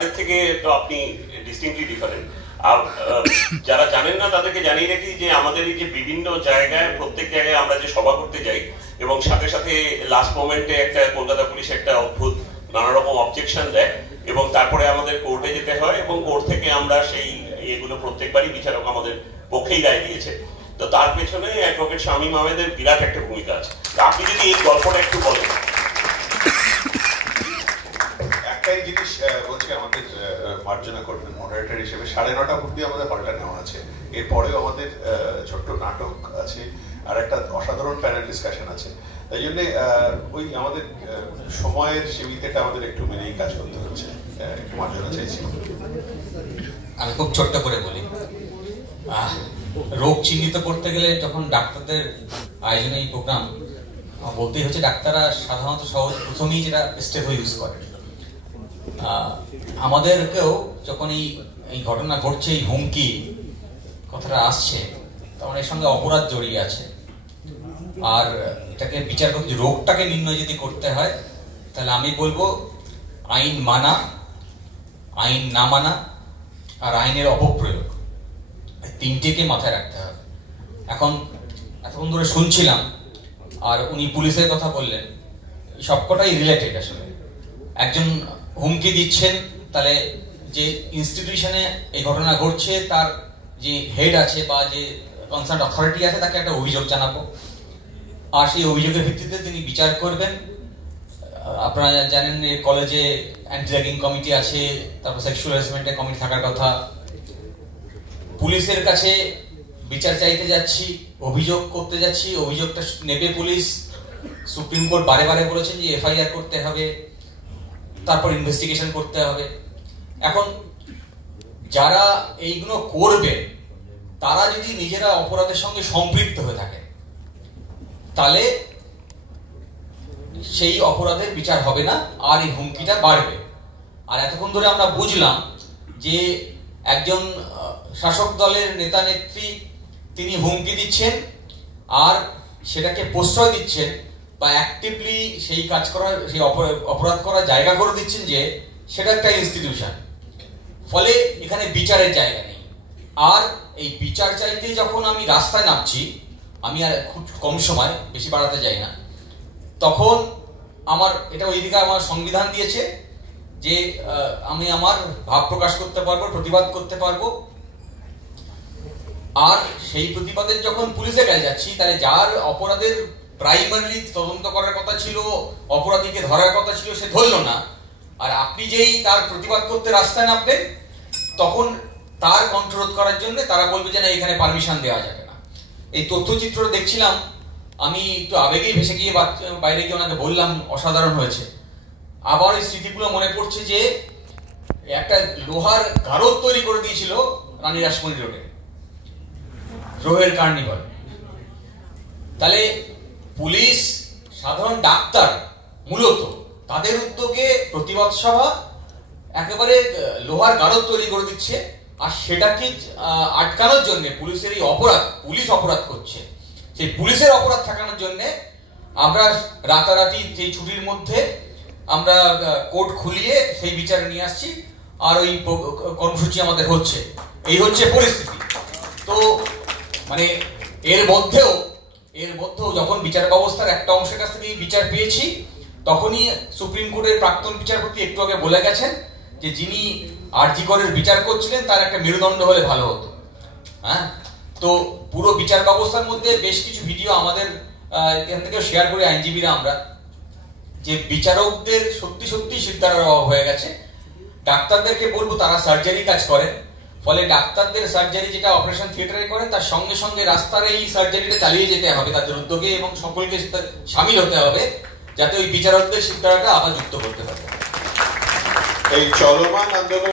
থেকে তো আপনি ডিস্টিংক্টলি ডিফারেন্ট। আর যারা জানেন না তাদেরকে জানিয়ে রাখি যে আমাদের এই যে বিভিন্ন জায়গায় প্রত্যেক জায়গায় আমরা যে সভা করতে যাই এবং সাথে সাথে লাস্ট মোমেন্টে একটা কলকাতা পুলিশ একটা অদ্ভুত নানা রকম অবজেকশন দেয় এবং তারপরে আমাদের কোর্টে যেতে হয় এবং কোর্ট থেকে আমরা সেই এগুলো প্রত্যেকবারই বিচারক আমাদের পক্ষেই রায় দিয়েছে। তো তার পেছনে অ্যাডভোকেট শামীম আহমেদের বিরাট একটা ভূমিকা আছে। আপনি যদি এই গল্পটা একটু বলেন। একটাই জিনিস বলছি, আমাদের মার্জনা করবেন মডারেটর হিসেবে 9:30 অবধি আমাদের হলটা নেওয়া আছে। এরপরেও আমাদের ছোট্ট নাটক আছে আর একটা অসাধারণ প্যানেল ডিসকাশন আছে। তাই জন্য ওই আমাদের সময়ের সীমিতটা আমাদের একটু মেনেই কাজ করতে হচ্ছে, একটু মার্জনা চাইছি। আমি খুব ছোট্ট করে বলি, রোগ চিহ্নিত করতে গেলে যখন ডাক্তারদের আয়োজনে এই প্রোগ্রাম বলতেই হচ্ছে, ডাক্তাররা সাধারণত প্রথমেই যেটা স্টেথো ইউজ করে। আমাদেরকেও যখন এই ঘটনা ঘটছে, এই হুমকি কথাটা আসছে, তখন এর সঙ্গে অপরাধ জড়িয়ে আছে। আর এটাকে বিচার করতে, রোগটাকে নির্ণয় যদি করতে হয়, তাহলে আমি বলবো আইন মানা, আইন না মানা আর আইনের অপপ্রয়োগ, তিনটেকে মাথায় রাখতে হবে। এখন এতক্ষণ ধরে শুনছিলাম আর উনি পুলিশের কথা বললেন, সবকটাই রিলেটেড। আসলে একজন হুমকি দিচ্ছেন, তাহলে যে ইনস্টিটিউশনে এই ঘটনা ঘটছে তার যে হেড আছে বা যে কনসার্ন অথরিটি আছে তাকে একটা অভিযোগ জানাবো, আর সেই অভিযোগের ভিত্তিতে তিনি বিচার করবেন। আপনারা জানেন যে কলেজে অ্যান্টি র্যাগিং কমিটি আছে, তারপর সেক্সুয়াল হ্যারাসমেন্টের কমিটি থাকার কথা। পুলিশের কাছে বিচার চাইতে যাচ্ছি, অভিযোগ করতে যাচ্ছি, অভিযোগটা নেবে পুলিশ। সুপ্রিম কোর্ট বারে বারে বলেছেন যে এফআইআর করতে হবে, তারপর ইনভেস্টিগেশন করতে হবে। এখন যারা এইগুলো করবে তারা যদি নিজেরা অপরাধের সঙ্গে সম্পৃক্ত হয়ে থাকে, তাহলে সেই অপরাধের বিচার হবে না আর এই হুমকিটা বাড়বে। আর এতক্ষণ ধরে আমরা বুঝলাম যে একজন শাসক দলের নেতা নেত্রী তিনি হুমকি দিচ্ছেন আর সেটাকে প্রশ্রয় দিচ্ছেন বা অ্যাক্টিভলি সেই কাজ করার, সেই অপরাধ করার জায়গা করে দিচ্ছেন যে সেটা একটা ইনস্টিটিউশন। ফলে এখানে বিচারের জায়গা নেই। আর এই বিচার চাইতে যখন আমি রাস্তায় নামছি, আমি আর খুব কম সময়, বেশি বাড়াতে যাই না, তখন আমার এটা ওইদিকে আমার সংবিধান দিয়েছে যে আমি আমার ভাব প্রকাশ করতে পারবো, প্রতিবাদ করতে পারবো। আর সেই প্রতিবাদের যখন পুলিশের কাছে যাচ্ছি, তাহলে যার অপরাধের প্রাইমারি তদন্ত করার কথা ছিল, অপরাধীকে ধরার কথা ছিল, সে ধরল না। আর আপনি যেই তার প্রতিবাদ করতে রাস্তায় নামবেন, তখন তার কণ্ঠরোধ করার জন্য তারা বলবে যে না, এখানে পারমিশন দেওয়া যাবে না। এই তথ্যচিত্রটা দেখছিলাম, আমি একটু আবেগেই ভেসে গিয়ে বাইরে গিয়ে ওনাকে বললাম অসাধারণ হয়েছে। আবার এই স্মৃতিগুলো মনে পড়ছে যে একটা লোহার গারদ তৈরি করে দিয়েছিল রানী রাসমণি রোডে, রোহের কার্নিভাল। তাহলে পুলিশ, সাধারণ ডাক্তার, মূলত তাদের উদ্যোগে প্রতিবাদ সভা একেবারে লোহার গারদ তৈরি করে দিচ্ছে। আর সেটাকে আটকানোর জন্য পুলিশের এই অপরাধ, পুলিশ অপরাধ করছে, সেই পুলিশের অপরাধ ঠেকানোর জন্য আমরা রাতারাতি সেই ছুটির মধ্যে আমরা কোর্ট খুলিয়ে সেই বিচার নিয়ে আসছি। আর ওই কর্মসূচি আমাদের হচ্ছে, এই হচ্ছে পরিস্থিতি। তো মানে এর মধ্যেও যখন বিচার ব্যবস্থার একটা অংশের কাছ থেকে বিচার পেয়েছি, তখনই সুপ্রিম কোর্টের প্রাক্তন বিচারপতি একটু আগে বলে গেছেন যে যিনি আরজি করের বিচার করছিলেন তার একটা মেরুদণ্ড হলে ভালো হতো। হ্যাঁ, তো পুরো বিচার ব্যবস্থার মধ্যে বেশ কিছু ভিডিও আমাদের এখান থেকে শেয়ার করি আইনজীবীরা আমরা, যে বিচারকদের সত্যি সত্যি সিদ্ধার অভাব হয়ে গেছে। ডাক্তারদেরকে বলবো তারা সার্জারি কাজ করেন, ফলে ডাক্তারদের সার্জারি যেটা অপারেশন থিয়েটারে করেন তার সঙ্গে সঙ্গে রাস্তার এই সার্জারিটা চালিয়ে যেতে হবে তাদের উদ্যোগে, এবং সকলকে সামিল হতে হবে যাতে ওই বিচারকদের সিদ্ধারটা আবার যুক্ত করতে পারে। এই চলমান আন্দোলন